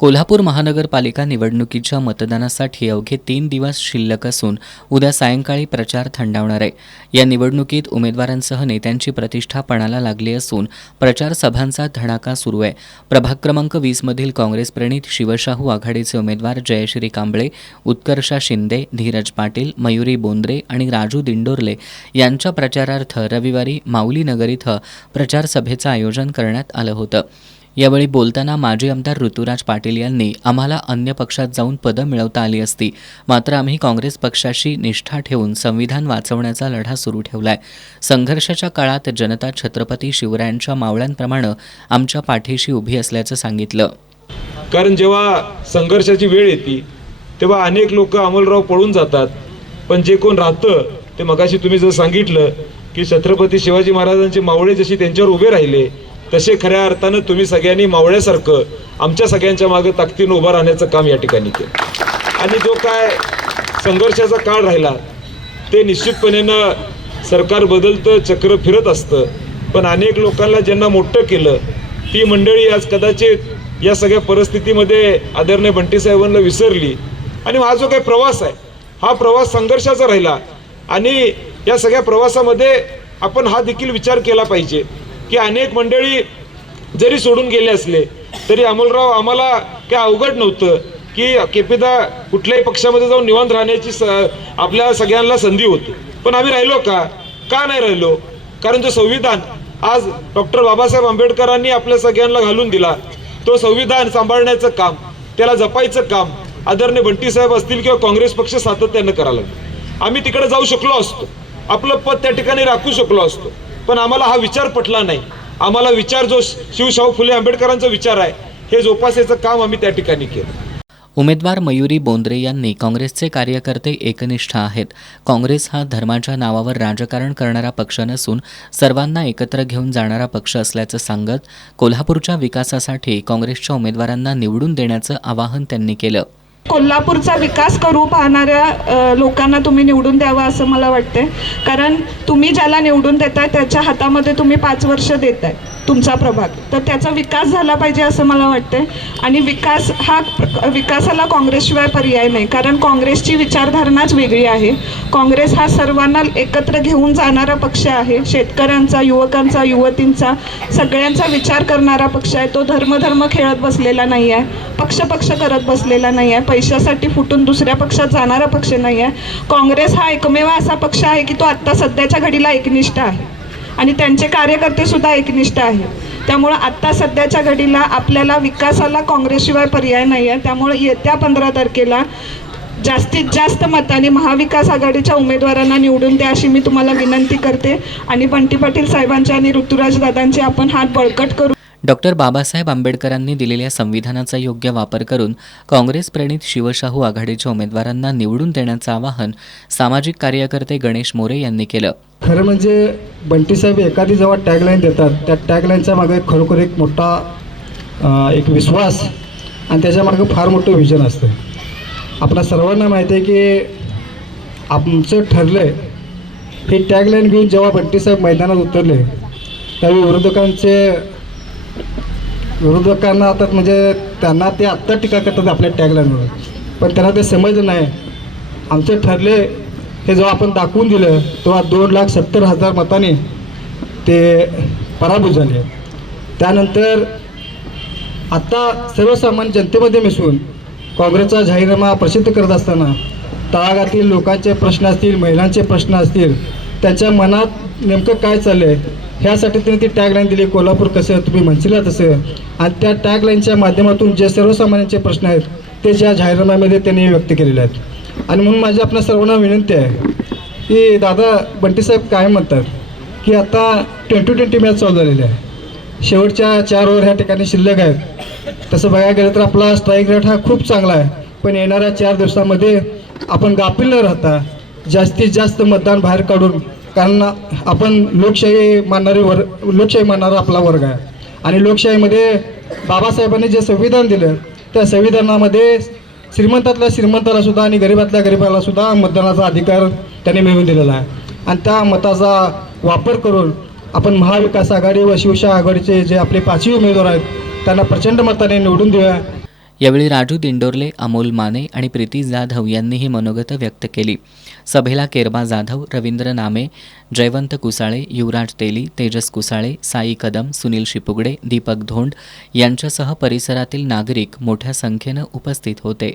कोल्हापूर महानगरपालिका निवडणुकीच्या मतदानासाठी अवघे 3 दिवस शिल्लक असून उद्या सायंकाळी प्रचार थंडावणार आहे. या निवडणुकीत उमेदवारांसह नेत्यांची प्रतिष्ठा पणाला लागली असून प्रचार सभांचा धडाका सुरू आहे. प्रभाग क्रमांक 20 मधील काँग्रेस प्रणित शिवशाहू आघाडीचे उमेदवार जयश्री कांबळे, उत्कर्षा शिंदे, धीरज पाटील, मयुरी बोंद्रे आणि राजू दिंडोरले यांच्या प्रचारार्थ रविवारी माऊली नगर इथं प्रचार सभेचं आयोजन करण्यात आलं होतं. यावेळी बोलताना माजी आमदार ऋतुराज पाटील यांनी आम्हाला अन्य पक्षात जाऊन पदं मिळवता आली असती, मात्र आम्ही काँग्रेस पक्षाशी निष्ठा ठेवून संविधान वाचवण्याचा लढा सुरू ठेवलाय. संघर्षाच्या काळात जनता छत्रपती शिवरायांच्या मावळ्यांप्रमाणे आमच्या पाठीशी उभी असल्याचं सांगितलं. कारण जेव्हा संघर्षाची वेळ येते तेव्हा अनेक लोक अमोलराव पळून जातात, पण जे कोण राहतं ते मगाशी तुम्ही जर सांगितलं की छत्रपती शिवाजी महाराजांचे मावळे जशी त्यांच्यावर उभे राहिले तसे खऱ्या अर्थानं तुम्ही सगळ्यांनी मावळ्यासारखं आमच्या सगळ्यांच्या मागे ताकदीनं उभं राहण्याचं काम या ठिकाणी केलं. आणि जो काय संघर्षाचा काळ राहिला ते निश्चितपणेनं सरकार बदलतं, चक्र फिरत असतं, पण अनेक लोकांना ज्यांना मोठं केलं ती मंडळी आज कदाचित या सगळ्या परिस्थितीमध्ये आदरणीय बंटी साहेबांना विसरली. आणि हा जो काही प्रवास आहे हा प्रवास संघर्षाचा राहिला आणि या सगळ्या प्रवासामध्ये आपण हा देखील विचार केला पाहिजे की अनेक मंडळी जरी सोडून गेले असले तरी अमोलराव आम्हाला काय अवघड नव्हतं की केपीदा कुठल्याही पक्षामध्ये जाऊन निवांत राहण्याची आपल्या सगळ्यांना संधी होती, पण आम्ही राहिलो का नाही राहिलो? कारण जो संविधान आज डॉक्टर बाबासाहेब आंबेडकरांनी आपल्या सगळ्यांना घालून दिला तो संविधान सांभाळण्याचं काम, त्याला जपायचं काम आदरणीय बंटी साहेब असतील किंवा काँग्रेस पक्ष सातत्यानं करायला लागला. आम्ही तिकडे जाऊ शकलो असतो, आपलं पद त्या ठिकाणी राखू शकलो असतो, पण आम्हाला हा विचार पटला नाही. आम्हाला विचार जो शिवशाहू फुले आंबेडकरांचा विचार आहे हे जोपासायचं काम आम्ही त्या ठिकाणी केलं. उमेदवार मयुरी बोंद्रे यांनी काँग्रेसचे कार्यकर्ते एकनिष्ठ आहेत. काँग्रेस हा धर्माच्या नावावर राजकारण करणारा पक्ष नसून सर्वांना एकत्र घेऊन जाणारा पक्ष असल्याचं सांगत कोल्हापूरच्या विकासासाठी काँग्रेसच्या उमेदवारांना निवडून देण्याचं आवाहन त्यांनी केलं. कोल्हापूरचा विकास करू पाहणाऱ्या लोकांना तुम्ही निवडून द्यावं असं मला वाटते. कारण तुम्ही ज्याला निवडून देताय त्याच्या हातामध्ये तुम्ही 5 वर्ष देताय तुमचा प्रभाग, तर त्याचा विकास झाला पाहिजे असं मला वाटते. आणि विकासाला काँग्रेसशिवाय पर्याय नाही, कारण काँग्रेसची विचारधारणाच वेगळी आहे. काँग्रेस हा सर्वांना एकत्र घेऊन जाणारा पक्ष आहे. शेतकऱ्यांचा, युवकांचा, युवतींचा, सगळ्यांचा विचार करणारा पक्ष आहे. तो धर्म खेळत बसलेला नाही आहे, पक्ष करत बसलेला नाही आहे, पैशासाठी फुटून दुसऱ्या पक्षात जाणारा पक्ष नाही आहे. काँग्रेस हा एकमेव असा पक्ष आहे की तो आत्ता सध्याच्या घडीला एकनिष्ठ आहे आणि त्यांचे कार्यकर्ते सुद्धा एकनिष्ठ आहेत. त्यामुळं आत्ता सध्याच्या घडीला आपल्याला विकासाला काँग्रेसशिवाय पर्याय नाही आहे. त्यामुळे येत्या 15 तारखेला जास्तीत जास्त मतांनी महाविकास आघाडीच्या उमेदवारांना निवडून द्या अशी मी तुम्हाला विनंती करते. आणि बंटी पाटील साहेबांचे आणि ऋतुराज दादांचे आपण हात बळकट करू. डॉक्टर बाबासाहेब आंबेडकरांनी दिलेल्या संविधानाचा योग्य वापर करून काँग्रेस प्रणित शिवशाहू आघाडीच्या उमेदवारांना निवडून देण्याचं आवाहन सामाजिक कार्यकर्ते गणेश मोरे यांनी केलं. खरं म्हणजे बंटी साहेब एखादी जेव्हा टॅगलाईन देतात त्या टॅगलाईनच्या मागे खरोखर एक मोठा एक विश्वास आणि त्याच्या मागे फार मोठं विजन असतं. आपल्या सर्वांना माहिती आहे की आमचं ठरलं आहे हे टॅगलाईन घेऊन जेव्हा बंटी साहेब मैदानात उतरले त्यावेळी विरोधकांना आता म्हणजे त्यांना ते आत्ता टीका करतात आपल्या टॅगलाईनवर, पण त्यांना ते समजलं नाही. आमचे ठरले हे जेव्हा आपण दाखवून दिलं तेव्हा 2,70,000 मतांनी ते पराभूत झाले. त्यानंतर आत्ता सर्वसामान्य जनतेमध्ये मिसळून काँग्रेसचा जाहीरनामा प्रसिद्ध करत असताना तळागातील लोकांचे प्रश्न असतील, महिलांचे प्रश्न असतील, त्यांच्या मनात नेमकं काय चाललं आहे ह्यासाठी त्यांनी ती टॅगलाईन दिली, कोल्हापूर कसं तुम्ही म्हणशीला तसं. आणि त्या टॅगलाईनच्या माध्यमातून जे सर्वसामान्यांचे प्रश्न आहेत ते ज्या जाहीरनाम्यामध्ये त्यांनी व्यक्त केलेले आहेत. आणि म्हणून माझी आपल्या सर्वांना विनंती आहे की दादा बंटी साहेब काय म्हणतात की आता 20-20 मॅच चालू झालेली आहे, शेवटच्या 4 ओव्हर ह्या ठिकाणी शिल्लक आहेत. तसं बघायला गेलं तर आपला स्ट्राईक रेट हा खूप चांगला आहे, पण येणाऱ्या 4 दिवसामध्ये आपण गाफील न राहता जास्तीत जास्त मतदान बाहेर काढून, कारण आपण लोकशाही मानणारा आपला वर्ग आहे आणि लोकशाहीमध्ये बाबासाहेबांनी जे संविधान दिलं त्या संविधानामध्ये श्रीमंतातल्या श्रीमंताला सुद्धा आणि गरिबातल्या गरिबाला सुद्धा मतदानाचा अधिकार त्यांनी मिळवून दिलेला आहे. आणि त्या मताचा वापर करून आपण महाविकास आघाडी व शिवसेना आघाडीचे जे आपले 5 उमेदवार आहेत त्यांना प्रचंड मताने निवडून देऊया. यावेळी राजू दिंडोरले, अमोल माने आणि प्रीती जाधव यांनीही मनोगत व्यक्त केली. सभेला केरबा जाधव, रवींद्र नामे, जयवंत कुसाळे, युवराज तेली, तेजस कुसाळे, साई कदम, सुनील शिपुगडे, दीपक धोंड यांच्यासह परिसरातील नागरिक मोठ्या संख्येनं उपस्थित होते.